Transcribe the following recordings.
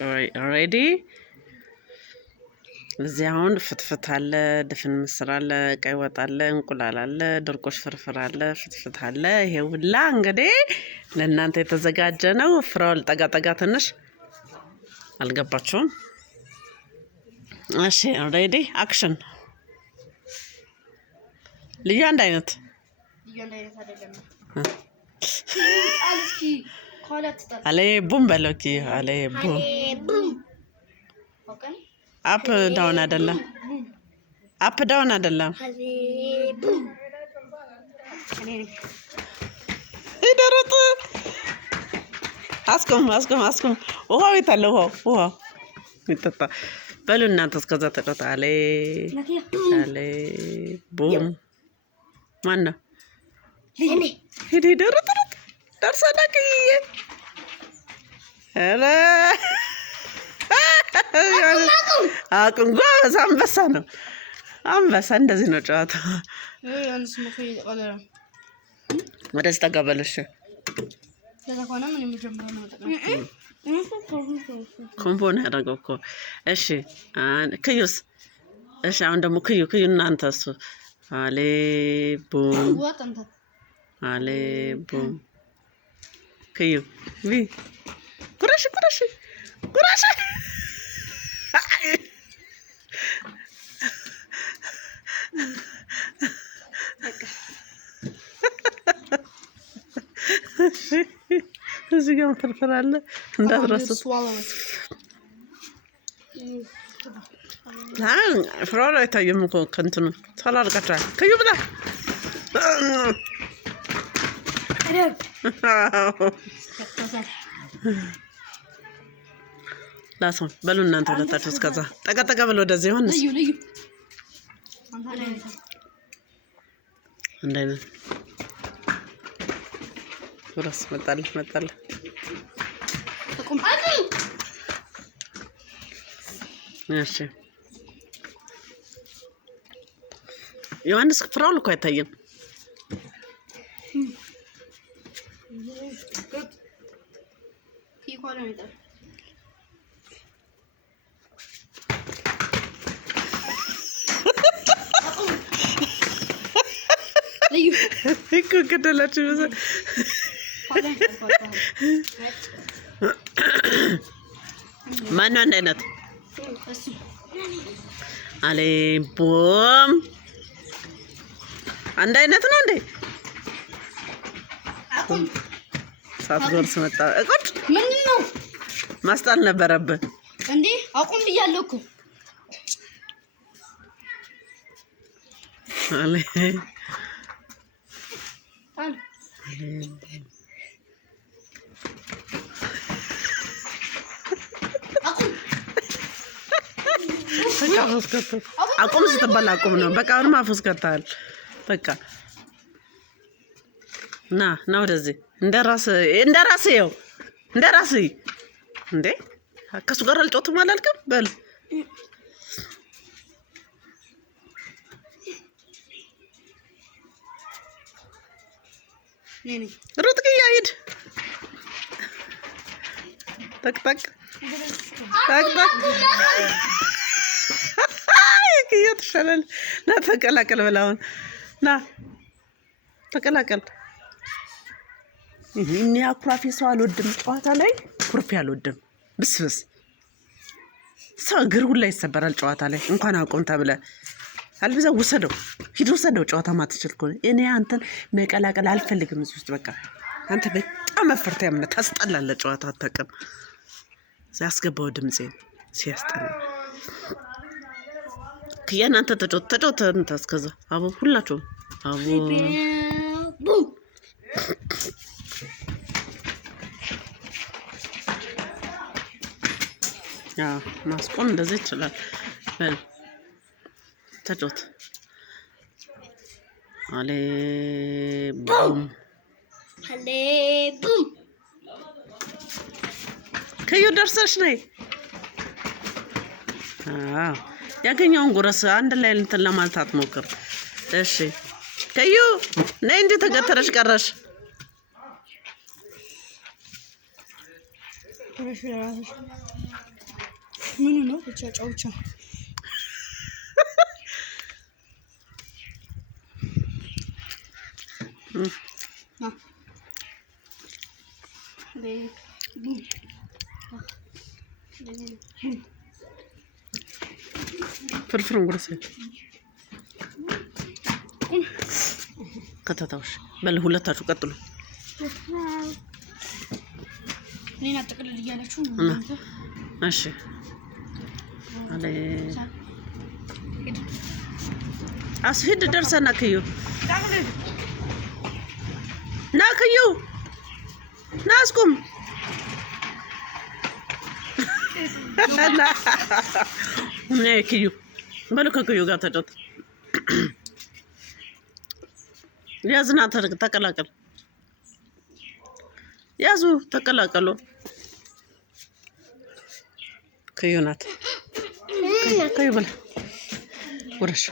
already እዚህ አሁን ፍትፍት አለ ድፍን ምስር አለ ቀይ ወጥ አለ እንቁላል አለ ድርቆሽ ፍርፍር አለ ፍትፍት አለ ይሄ ሁላ እንግዲህ ለእናንተ የተዘጋጀ ነው ፍራውል ጠጋ ትንሽ አልገባችሁም እሺ already action ልዩ አንድ አይነት አይደለም አልስኪ ኮላትታ አለ ቡም በሎኪ አለ ቡም ኦኬ አፕ ዳውን አይደለም ይደረጥ አስቆም ውሃው ይታለ ውሃው ይጠጣ በሉ እናንተ እስከዛ ተጠጣ አለ ቡም ማን እኔ ሄደ ይደረጥ ደርሰናክ አለ አቁንጓ አንበሳ ነው አንበሳ እንደዚህ ነው ጨዋታ ወደዚህ ተጋበለሽ ለታቆና ምን የሚጀምረው ነው ኮምፖን ያደረገው እኮ እሺ ክዩስ እሺ አሁን ደግሞ ክዩ እናንተ እሱ አሌ ቡም ክዩ ቪ ኩራሽ እዚህ ጋር ፍርፍር አለ እንዳትረሱ ፍራውል አይታየም እኮ ከእንትኑ ተላልቃችኋል ከዩ ብላ ላሶን በሉ እናንተ ሁለታችሁ እስከዛ ጠጋ በሉ ወደዚህ ዮሐንስ እንደዚህ ወራስ መጣል እሺ ዮሐንስ ፍራውል እኮ አይታየም እኮ ገደላችሁ ማን አንድ አይነት አለ ቡም አንድ አይነት ነው እንዴ ሳትጎርስ መጣ እቁጭ ምንድነው ማስጣል ነበረብህ እንዴ አቁም ብያለሁ እኮ አለ አቁም ስትባል አቁም ነው በቃ አሁን ማፈስ ከተል በቃ ና ወደዚህ እንደራስ ይኸው እንደራስ እንዴ ከሱ ጋር አልጮትም አላልክም በል ሩጥ ይያይድ ጠቅ ይተሻላል ና ተቀላቀል በላውን ና ተቀላቀል እኔ አኩራፊ ሰው አልወድም ጨዋታ ላይ ኩርፊ አልወድም ብስብስ ሰው እግር ሁላ ይሰበራል ጨዋታ ላይ እንኳን አቆም ተብለ አልብዛ ወሰደው ጨዋታ ማትችል ከሆነ እኔ አንተን መቀላቀል አልፈልግም እዚህ ውስጥ በቃ አንተ በጣም መፈርታ ያምነ ታስጠላለህ ጨዋታ አታውቅም ሲያስገባው ድምጼን ሲያስጠላ ከያናንተ ተጫወተ እንታስከዛ አቦ ሁላችሁ አቦ ያ ማስቆም እንደዚህ ይችላል በል ተጫወት አለ ቡም ከዩ ደርሰሽ ነይ ያገኘውን ጉረስ አንድ ላይ እንትን ለማለት አትሞክር እሺ ከዩ ነይ እንጂ ተገተረሽ ቀረሽ እሺ ለራስሽ ምን ነው ብቻ ጫውቻ ፍርፍር እንጉርስ ከተታውሽ በል ሁለታችሁ ቀጥሉ እኔና ተቀልል እያላችሁ እሺ አለ አስሄድ ደርሰና ከዩ ናከዩ ናስኩም ነክዩ በሉ ከክዩ ጋር ተጫወት ያዝና ተቀላቀል ያዙ ተቀላቀሉ ክዩ ናት ክዩ በል ወረሽ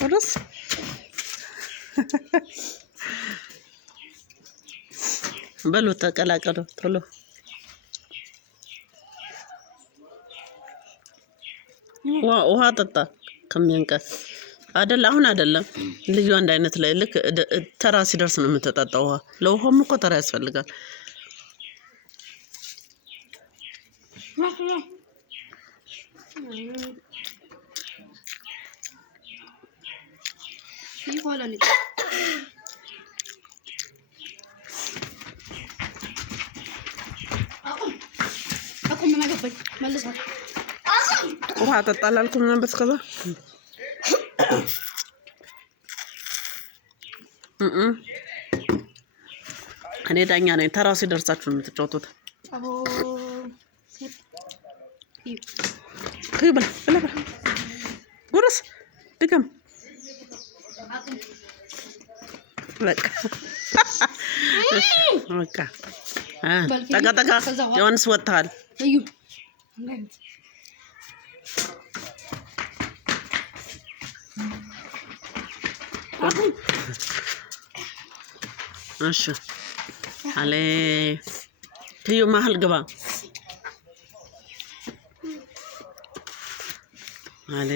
ወረስ በሉ ተቀላቀሉ ቶሎ ውሃ ጠጣ ከሚያንቀስ አይደል አሁን አይደለም ልዩ አንድ አይነት ላይ ልክ ተራ ሲደርስ ነው የምትጠጣው ውሃ ለውሃም እኮ ተራ ያስፈልጋል ይቆላል አቁም ምን አገባኝ መልሳት ውሃ ጠጣላልኩም ነበር እስከዛ እኔ ዳኛ ነኝ ተራው ሲደርሳችሁ ነው የምትጫወቱት አቦ ከይበላ በላ ጉርስ ድገም በቃ ጠጋ ዮሐንስ ወጥተሃል እዩ እሺ አለ ከዩ መሀል ግባ አለ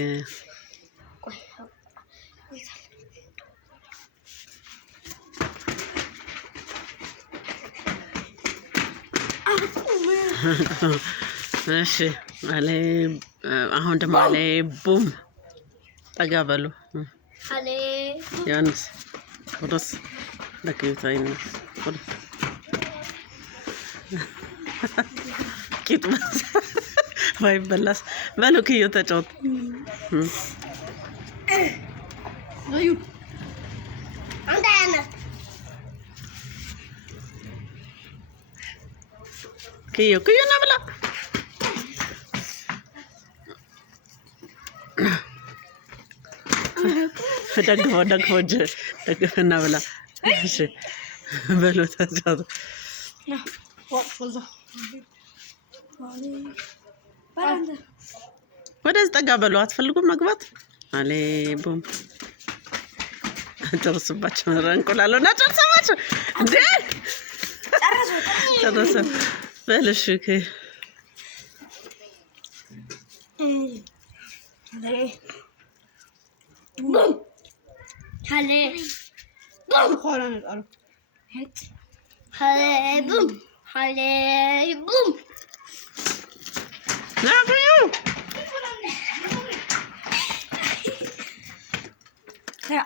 እሺ አለ አሁን ደግሞ አለ ቡም ጠጋ በሉ አለ ዮሐንስ ወደስ ለከይታይን ቂጥ ባይበላስ በሉ ከዩ ተጫወት እዩ አንተ ያነ ከዩ ና ብላ ደግፈና ብላ እሺ በሉ ተጫወት ወደዚህ ጠጋ በሉ አትፈልጉም መግባት አለ ቡም ጨርሱባቸው እንቁላሉና ጨርሰባቸው እንዴ ጨርሱ በልሽ ቡም አለ ቡም ሆራን አሉ ቡም አለ ቡም ናብዩ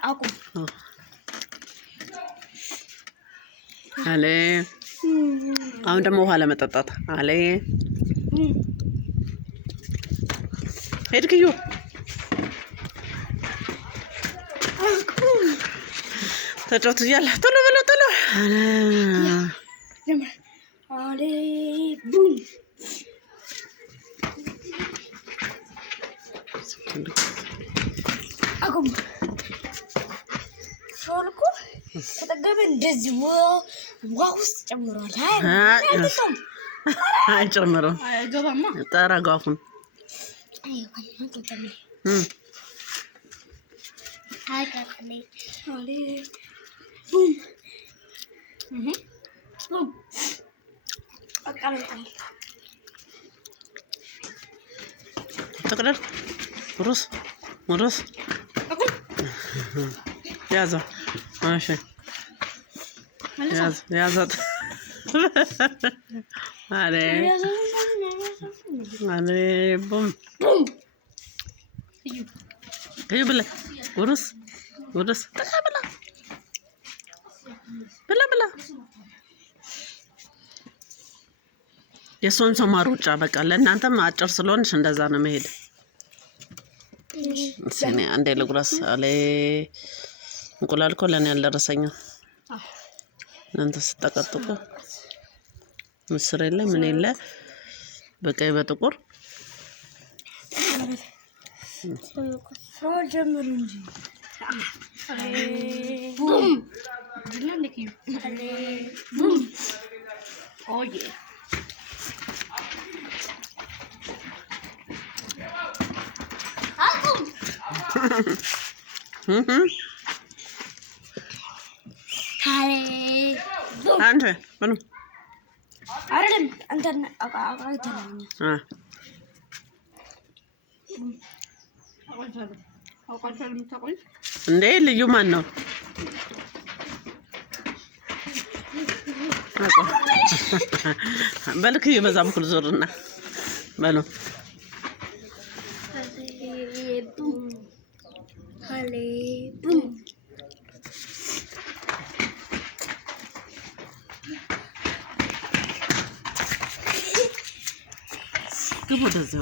አቁም አለ አሁን ደግሞ ውሃ ለመጠጣት አለ ሄድክዩ ተጫወቱ እያለ ቶሎ በሎ ቶሎ አለ ቡም አቁም ሾልኩ ተጠገበ እንደዚህ ውሃ ውስጥ ጨምሯል አይጨምረው አይገባማ ጠረጋፉን تقدر ورس يازا ماشي يازا علي بوم ايوه بلا ورس بلا የሶን ሰማሩ ጫ በቃ ለእናንተም አጭር ስለሆንሽ እንደዛ ነው መሄድ እኔ አንዴ ልጉራስ አለ እንቁላል እኮ ለኔ ያልደረሰኝ እናንተ ስትጠቀጥቁ ምስር የለ ምን የለ በቀይ በጥቁር ጀምሩ እንጂ ቡም ኦዬ አንተ ምኑ አይደለም አንተ አቃይተናል እንዴ ልዩ ማን ነው በልክ በዛ በኩል ዞርና በሉ ግቡ ወደዚህ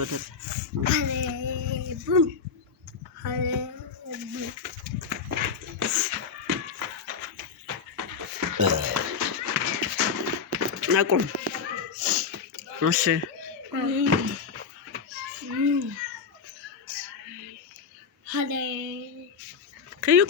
አቁም እሺ ከዩ